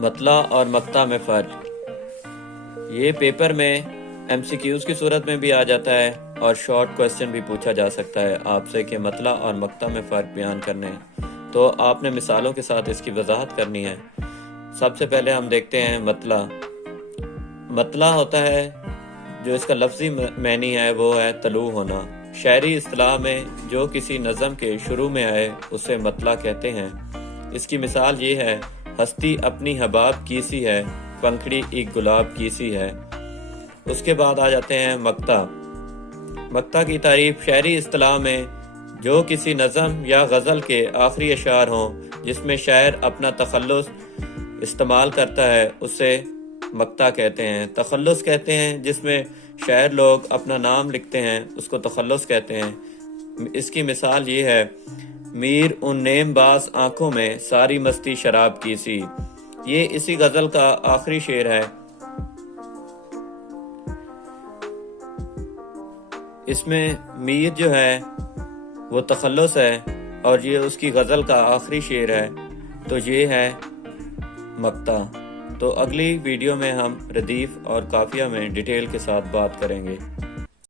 مطلع اور مقطع میں فرق۔ یہ پیپر میں MCQs کی صورت میں بھی آ جاتا ہے اور شارٹ کویسچن بھی پوچھا جا سکتا ہے آپ سے کہ مطلع اور مقطع میں فرق بیان کرنے ہیں، تو آپ نے مثالوں کے ساتھ اس کی وضاحت کرنی ہے۔ سب سے پہلے ہم دیکھتے ہیں مطلع۔ مطلع ہوتا ہے، جو اس کا لفظی معنی ہے وہ ہے طلوع ہونا۔ شعری اصطلاح میں جو کسی نظم کے شروع میں آئے اسے مطلع کہتے ہیں۔ اس کی مثال یہ ہے: ہستی اپنی حباب کی سی ہے، پنکھڑی ایک گلاب کی سی ہے۔ اس کے بعد آ جاتے ہیں مقطع۔ مقطع کی تعریف: شعری اصطلاح میں جو کسی نظم یا غزل کے آخری اشعار ہوں جس میں شاعر اپنا تخلص استعمال کرتا ہے اسے مقطع کہتے ہیں۔ تخلص کہتے ہیں جس میں شاعر لوگ اپنا نام لکھتے ہیں، اس کو تخلص کہتے ہیں۔ اس کی مثال یہ ہے: میر ان نیم باز آنکھوں میں، ساری مستی شراب کی سی۔ یہ اسی غزل کا آخری شعر ہے۔ اس میں میر جو ہے وہ تخلص ہے اور یہ اس کی غزل کا آخری شعر ہے، تو یہ ہے مقطع۔ تو اگلی ویڈیو میں ہم ردیف اور قافیہ میں ڈیٹیل کے ساتھ بات کریں گے۔